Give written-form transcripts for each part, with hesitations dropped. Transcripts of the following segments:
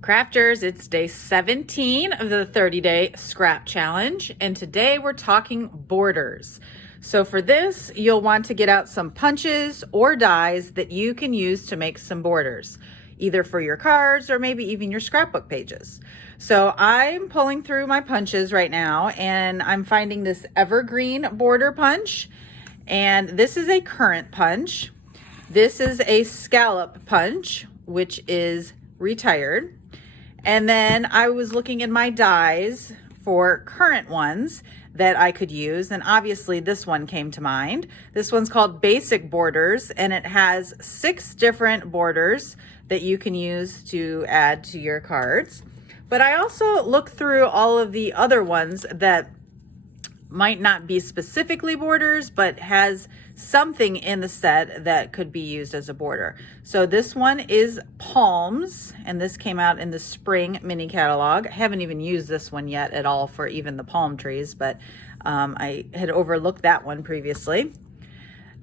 Crafters, it's day 17 of the 30-day scrap challenge, and today we're talking borders. So for this, you'll want to get out some punches or dies that you can use to make some borders, either for your cards or maybe even your scrapbook pages. So I'm pulling through my punches right now, and I'm finding this evergreen border punch, and this is a current punch. This is a scallop punch, which is retired. And then I was looking in my dies for current ones that I could use, and obviously this one came to mind. This one's called Basic Borders, and it has 6 different borders that you can use to add to your cards. But I also looked through all of the other ones that might not be specifically borders, but has something in the set that could be used as a border. So this one is palms, and this came out in the spring mini catalog. I haven't even used this one yet at all for even the palm trees, but I had overlooked that one previously.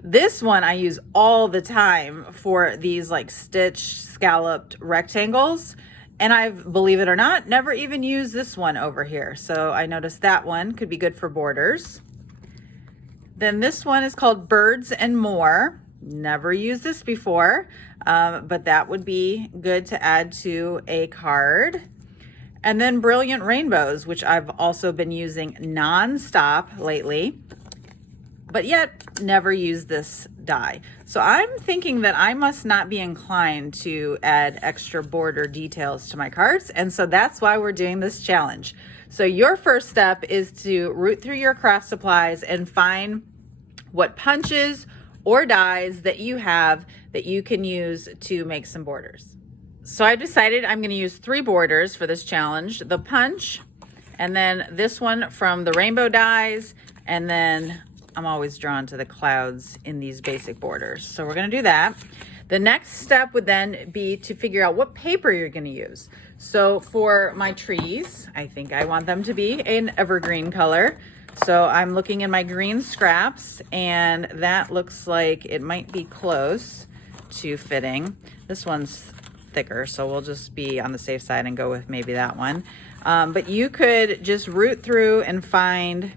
This one I use all the time for these like stitched scalloped rectangles. And I've, believe it or not, never even used this one over here. So I noticed that one could be good for borders. Then this one is called Birds and More. Never used this before, but that would be good to add to a card. And then Brilliant Rainbows, which I've also been using nonstop lately, but yet never used this die. So I'm thinking that I must not be inclined to add extra border details to my cards, and so that's why we're doing this challenge. So your first step is to root through your craft supplies and find what punches or dies that you have that you can use to make some borders. So I've decided I'm going to use 3 borders for this challenge: the punch, and then this one from the rainbow dies, and then I'm always drawn to the clouds in these basic borders. So we're gonna do that. The next step would then be to figure out what paper you're gonna use. So for my trees, I think I want them to be an evergreen color. So I'm looking in my green scraps, and that looks like it might be close to fitting. This one's thicker, so we'll just be on the safe side and go with maybe that one. But you could just root through and find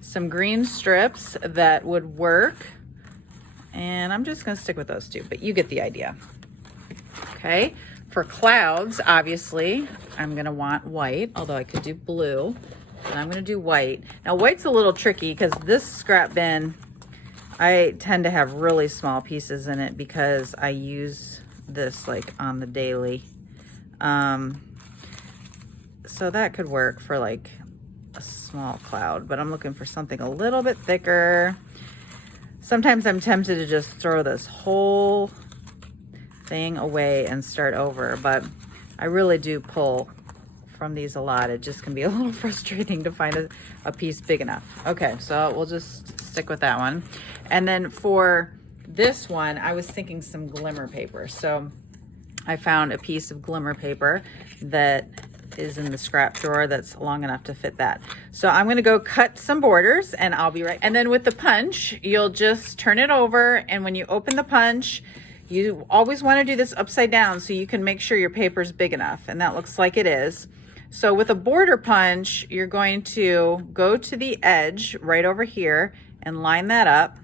some green strips that would work, and I'm just going to stick with those 2, but you get the idea. Okay, for clouds, obviously I'm going to want white, although I could do blue, and I'm going to do white. Now white's a little tricky because this scrap bin, I tend to have really small pieces in it because I use this like on the daily, so that could work for like a small cloud, but I'm looking for something a little bit thicker. Sometimes I'm tempted to just throw this whole thing away and start over, but I really do pull from these a lot. It just can be a little frustrating to find a piece big enough. Okay, so we'll just stick with that one. And then for this one, I was thinking some glimmer paper. So I found a piece of glimmer paper that is in the scrap drawer that's long enough to fit that. So I'm going to go cut some borders, and I'll be right. And then with the punch, you'll just turn it over, and when you open the punch, you always want to do this upside down so you can make sure your paper's big enough, and that looks like it is. So with a border punch, you're going to go to the edge right over here and line that up.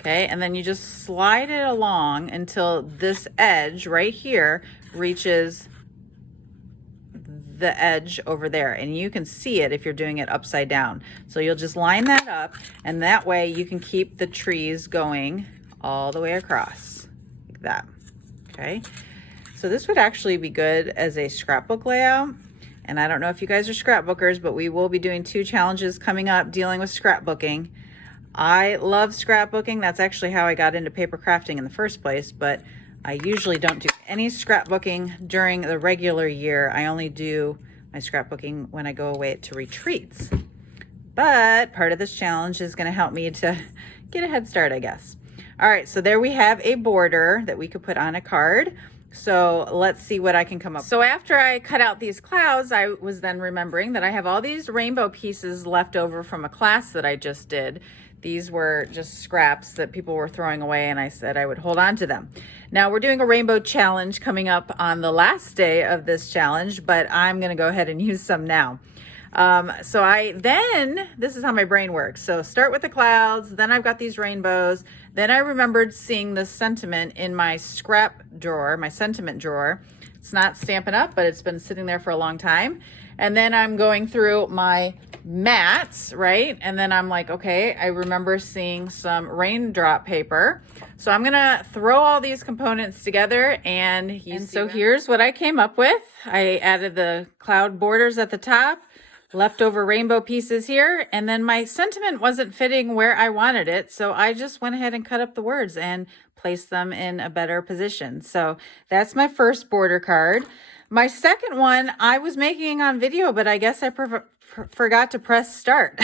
Okay, and then you just slide it along until this edge right here reaches the edge over there, and you can see it if you're doing it upside down. So you'll just line that up, and that way you can keep the trees going all the way across like that. Okay, so this would actually be good as a scrapbook layout, and I don't know if you guys are scrapbookers, but we will be doing 2 challenges coming up dealing with scrapbooking. I love scrapbooking. That's actually how I got into paper crafting in the first place, but I usually don't do any scrapbooking during the regular year. I only do my scrapbooking when I go away to retreats. But part of this challenge is going to help me to get a head start, I guess. All right, so there we have a border that we could put on a card. So let's see what I can come up with. So after I cut out these clouds, I was then remembering that I have all these rainbow pieces left over from a class that I just did. These were just scraps that people were throwing away, and I said I would hold on to them. Now we're doing a rainbow challenge coming up on the last day of this challenge, but I'm gonna go ahead and use some now. This is how my brain works. So start with the clouds, then I've got these rainbows. Then I remembered seeing this sentiment in my scrap drawer, my sentiment drawer. It's not Stampin' Up, but it's been sitting there for a long time. And then I'm going through my mats, right? And then I'm like, okay, I remember seeing some raindrop paper. So I'm gonna throw all these components together and so here's what I came up with. I added the cloud borders at the top, leftover rainbow pieces here, and then my sentiment wasn't fitting where I wanted it, so I just went ahead and cut up the words and placed them in a better position. So that's my first border card. My second one I was making on video, but I guess I forgot to press start.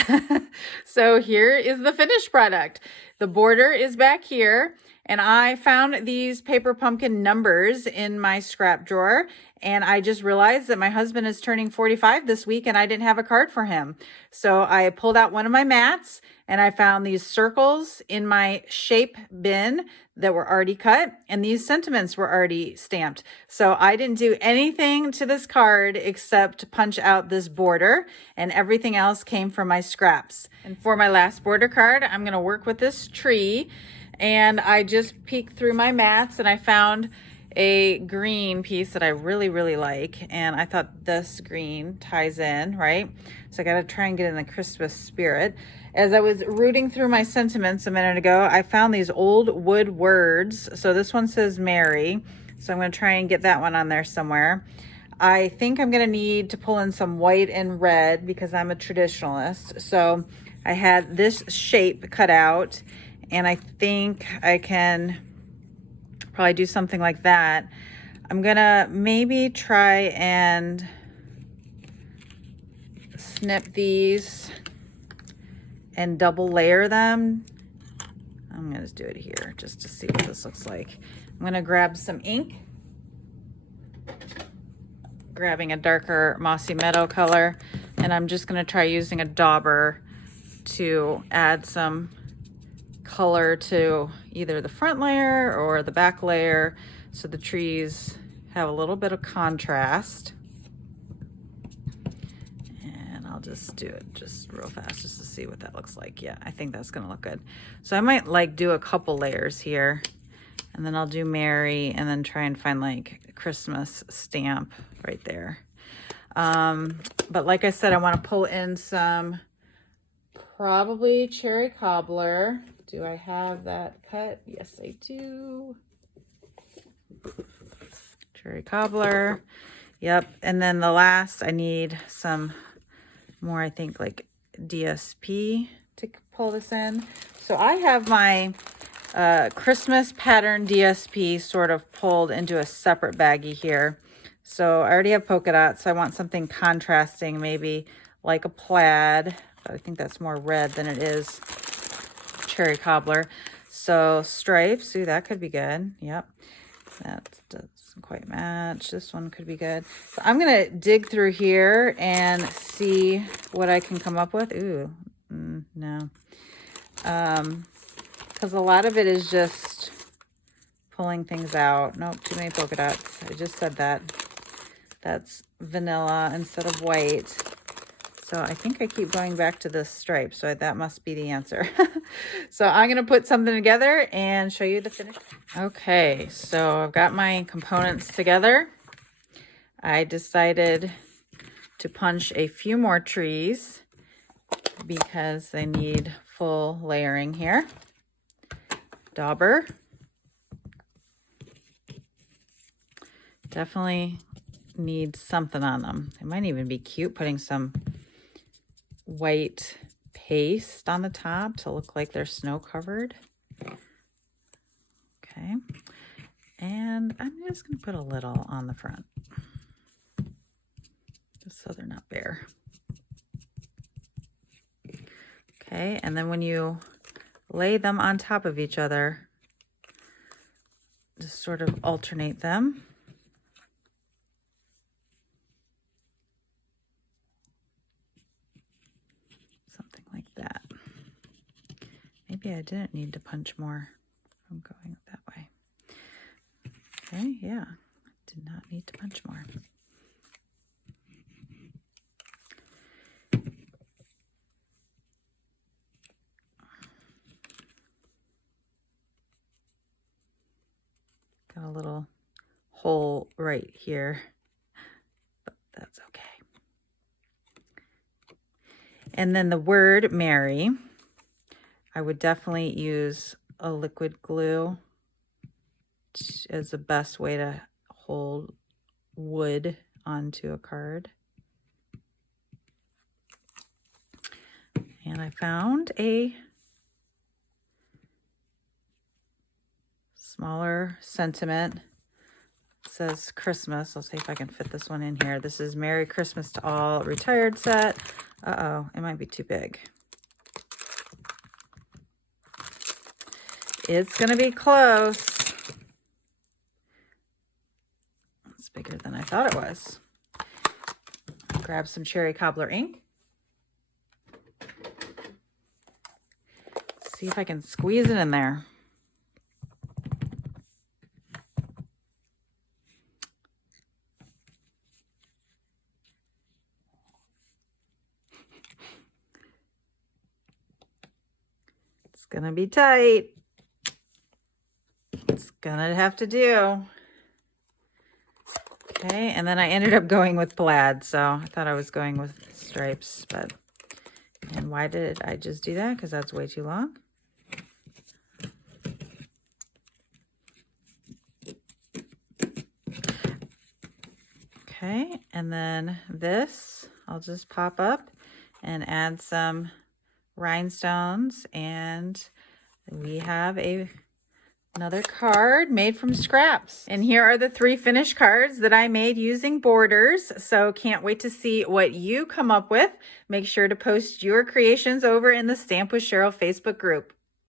So here is the finished product. The border is back here, and I found these paper pumpkin numbers in my scrap drawer, and I just realized that my husband is turning 45 this week and I didn't have a card for him. So I pulled out one of my mats and I found these circles in my shape bin that were already cut, and these sentiments were already stamped. So I didn't do anything to this card except punch out this border, and everything else came from my scraps. And for my last border card, I'm gonna work with this tree, and I just peeked through my mats and I found a green piece that I really, really like. And I thought this green ties in, right? So I got to try and get in the Christmas spirit. As I was rooting through my sentiments a minute ago, I found these old wood words. So this one says Mary. So I'm going to try and get that one on there somewhere. I think I'm going to need to pull in some white and red because I'm a traditionalist. So I had this shape cut out, and I think I can probably do something like that. I'm gonna maybe try and snip these and double layer them. I'm gonna just do it here just to see what this looks like. I'm gonna grab some ink, grabbing a darker mossy meadow color, and I'm just gonna try using a dauber to add some color to either the front layer or the back layer so the trees have a little bit of contrast. And I'll just do it just real fast just to see what that looks like. Yeah, I think that's gonna look good. So I might like do a couple layers here, and then I'll do Mary and then try and find like a Christmas stamp right there. But like I said, I want to pull in some probably cherry cobbler. Do I have that cut? Yes, I do. Cherry cobbler. Yep. And then the last, I need some more, I think, like DSP to pull this in. So I have my Christmas pattern DSP sort of pulled into a separate baggie here. So I already have polka dots. So I want something contrasting, maybe like a plaid. But I think that's more red than it is cherry cobbler. So stripes, ooh, that could be good. Yep, that doesn't quite match. This one could be good. So I'm gonna dig through here and see what I can come up with. Ooh, no, because a lot of it is just pulling things out. Nope, too many polka dots. I just said that. That's vanilla instead of white. So I think I keep going back to this stripe, so that must be the answer. So I'm gonna put something together and show you the finished. Okay, so I've got my components together. I decided to punch a few more trees because they need full layering here. Dauber. Definitely need something on them. It might even be cute putting some white paste on the top to look like they're snow covered. Okay, and I'm just going to put a little on the front just so they're not bare. Okay, and then when you lay them on top of each other, just sort of alternate them. Something like that. Maybe I didn't need to punch more. I'm going that way. Okay, yeah, did not need to punch more. Got a little hole right here, but that's okay. And then the word Mary, I would definitely use a liquid glue as the best way to hold wood onto a card. And I found a smaller sentiment. It says Christmas. I'll see if I can fit this one in here. This is Merry Christmas to All Retired set. Uh-oh, it might be too big. It's gonna be close. It's bigger than I thought it was. Grab some cherry cobbler ink. See if I can squeeze it in there. It's gonna be tight. It's gonna have to do. Okay, and then I ended up going with plaid, so I thought I was going with stripes, but, and why did I just do that? Because that's way too long. Okay, and then this, I'll just pop up and add some rhinestones, and we have another card made from scraps. And here are the 3 finished cards that I made using borders. So can't wait to see what you come up with. Make sure to post your creations over in the Stamp with Cheryl Facebook group.